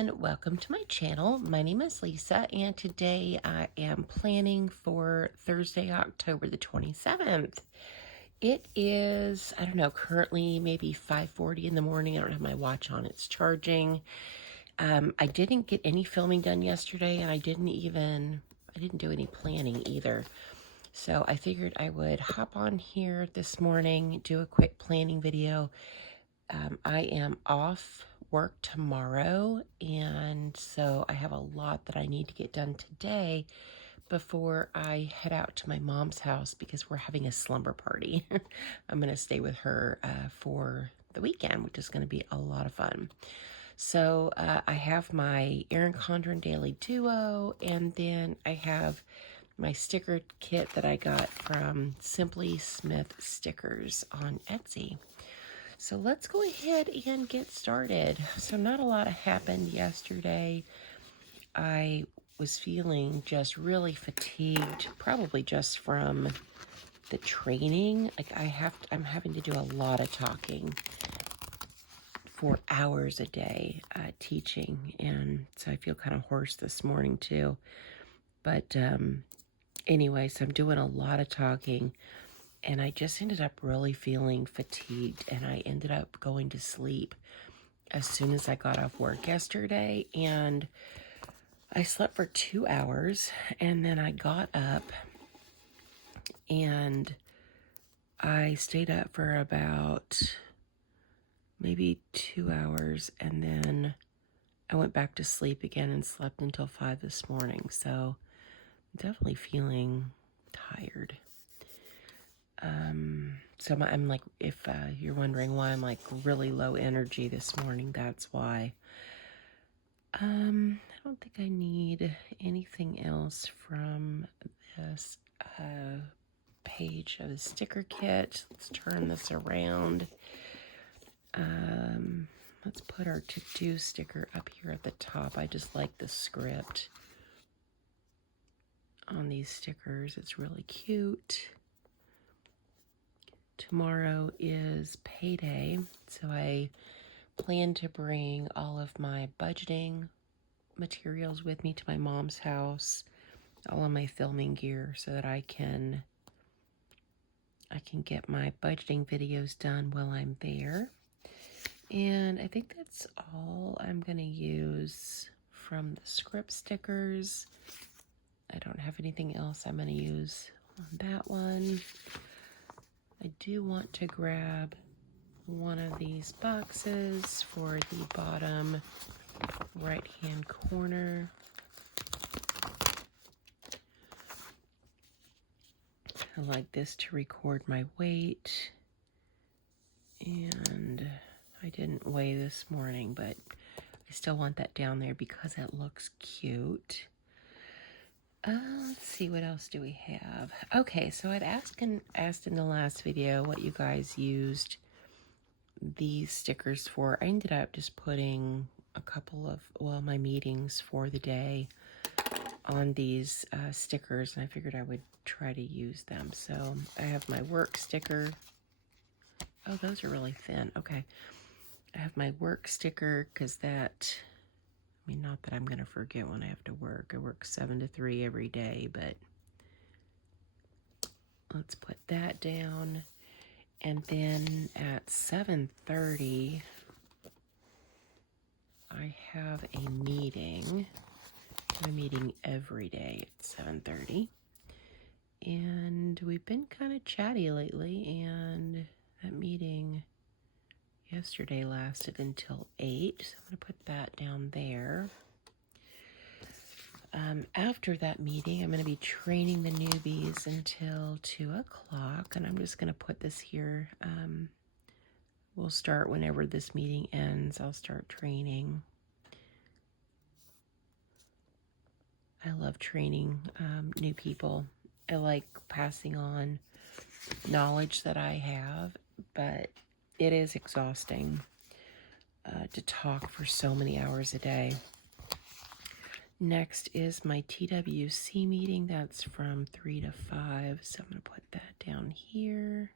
everyone, welcome to my channel. My name is Lisa and today I am planning for Thursday, October the 27th. It is, I don't know, currently maybe 5:40 in the morning. I don't have my watch on, it's charging. I didn't get any filming done yesterday and I didn't do any planning either. So I figured I would hop on here this morning, do a quick planning video. I am off work tomorrow, and so I have a lot that I need to get done today before I head out to my mom's house because we're having a slumber party. I'm going to stay with her for the weekend, which is going to be a lot of fun. So I have my Erin Condren Daily Duo, and then I have my sticker kit that I got from SimplySmithStickers on Etsy. So let's go ahead and get started. So not a lot happened yesterday. I was feeling just really fatigued, probably just from the training. Like I'm having to do a lot of talking for hours a day teaching, and so I feel kind of hoarse this morning too. But anyway, so I'm doing a lot of talking. And I just ended up really feeling fatigued, and I ended up going to sleep as soon as I got off work yesterday. And I slept for 2 hours, and then I got up, and I stayed up for about maybe 2 hours, and then I went back to sleep again and slept until 5 this morning. So I'm definitely feeling tired. So I'm like, if you're wondering why I'm like really low energy this morning, that's why. I don't think I need anything else from this page of the sticker kit. Let's turn this around. Let's put our to-do sticker up here at the top. I just like the script on these stickers. It's really cute. Tomorrow is payday, so I plan to bring all of my budgeting materials with me to my mom's house, all of my filming gear, so that I can get my budgeting videos done while I'm there. And I think that's all I'm going to use from the script stickers. I don't have anything else I'm going to use on that one. I do want to grab one of these boxes for the bottom right-hand corner. I like this to record my weight. And I didn't weigh this morning, but I still want that down there because it looks cute. Let's see, what else do we have? Okay, so I'd asked in the last video what you guys used these stickers for. I ended up just putting a couple of, my meetings for the day on these stickers, and I figured I would try to use them. So I have my work sticker. Oh, those are really thin. Okay. I have my work sticker because that... I mean, not that I'm going to forget when I have to work. I work 7 to 3 every day, but let's put that down. And then at 7:30, I have a meeting. I'm meeting every day at 7:30. And we've been kind of chatty lately, and that meeting yesterday lasted until 8, so I'm going to put that down there. After that meeting, I'm going to be training the newbies until 2 o'clock, and I'm just going to put this here. We'll start whenever this meeting ends. I'll start training. I love training new people. I like passing on knowledge that I have, but it is exhausting to talk for so many hours a day. Next is my TWC meeting. That's from 3 to 5. So I'm going to put that down here.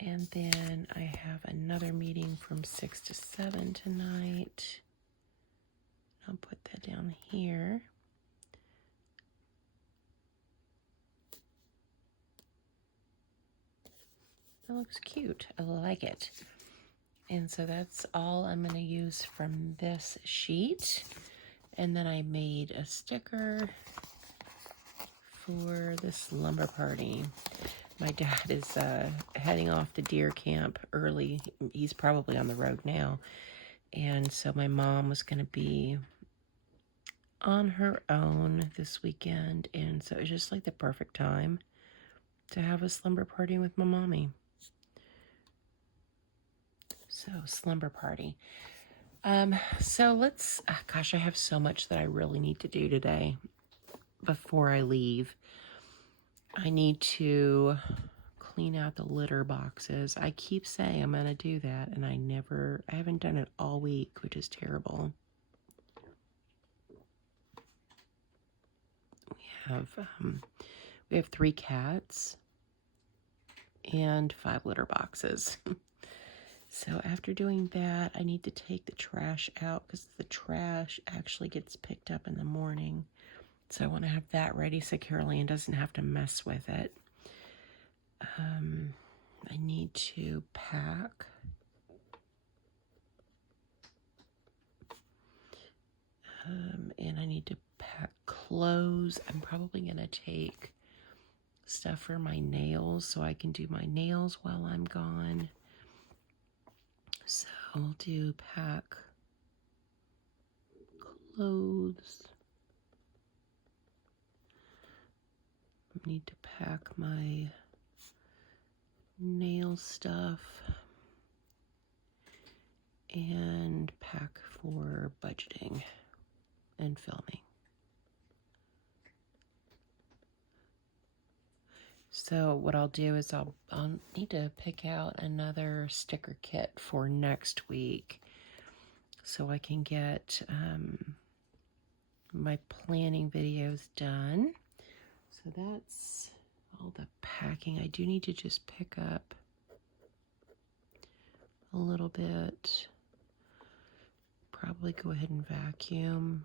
And And then I have another meeting from 6 to 7 tonight. I'll put that down here. That looks cute. I like it. And so that's all I'm going to use from this sheet. And then I made a sticker for the slumber party. My dad is heading off to deer camp early. He's probably on the road now. And so my mom was going to be on her own this weekend. And so it was just like the perfect time to have a slumber party with my mommy. So slumber party. So let's, gosh, I have so much that I really need to do today before I leave. I need to clean out the litter boxes. I keep saying I'm going to do that, and I haven't done it all week, which is terrible. We have 3 cats and 5 litter boxes. So after doing that, I need to take the trash out because the trash actually gets picked up in the morning. So I want to have that ready so Caroline doesn't have to mess with it. I need to pack. And I need to pack clothes. I'm probably going to take stuff for my nails so I can do my nails while I'm gone. So I'll do pack clothes. I need to pack my nail stuff and pack for budgeting and filming. So what I'll do is I'll need to pick out another sticker kit for next week so I can get my planning videos done. So that's all the packing. I do need to just pick up a little bit. Probably go ahead and vacuum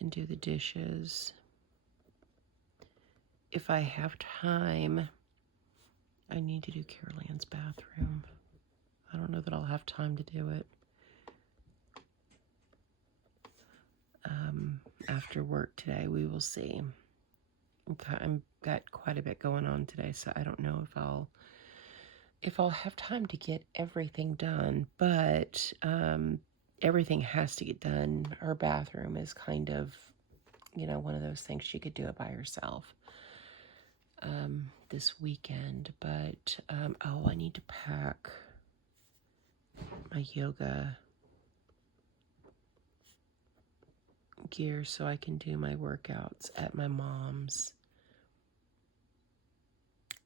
and do the dishes. If I have time, I need to do Carol Ann's bathroom. I don't know that I'll have time to do it after work today. We will see. I've got quite a bit going on today, so I don't know if I'll have time to get everything done, but everything has to get done. Her bathroom is kind of, one of those things she could do it by herself this weekend. But, I need to pack my yoga gear so I can do my workouts at my mom's.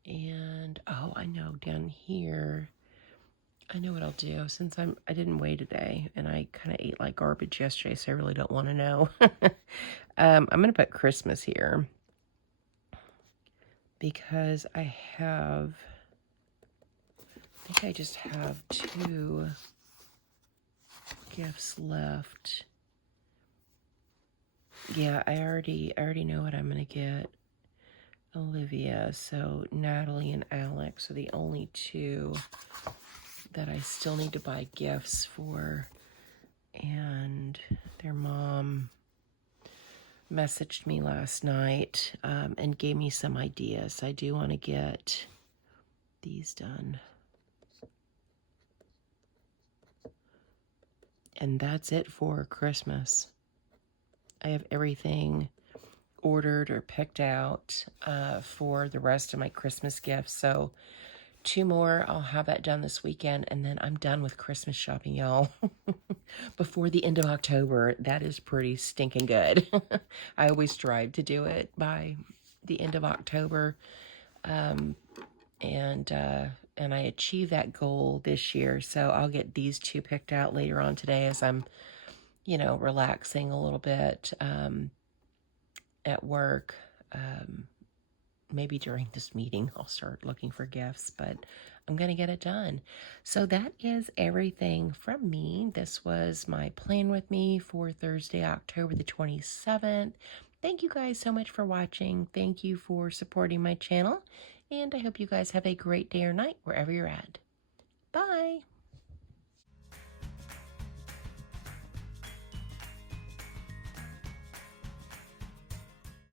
And, I know down here, I know what I'll do since I didn't weigh today and I kind of ate like garbage yesterday, so I really don't want to know. I'm going to put Christmas here because I think I just have 2 gifts left. Yeah, I already know what I'm going to get Olivia. So Natalie and Alex are the only 2 that I still need to buy gifts for. And their mom messaged me last night and gave me some ideas. I do want to get these done. And that's it for Christmas. I have everything ordered or picked out for the rest of my Christmas gifts. So 2 more, I'll have that done this weekend, and then I'm done with Christmas shopping, y'all. Before the end of October. That is pretty stinking good. I always strive to do it by the end of October. And I achieved that goal this year. So I'll get these 2 picked out later on today as I'm, relaxing a little bit at work. maybe during this meeting I'll start looking for gifts, but I'm going to get it done. So that is everything from me. This was my plan with me for Thursday, October the 27th. Thank you guys so much for watching. Thank you for supporting my channel, and I hope you guys have a great day or night wherever you're at.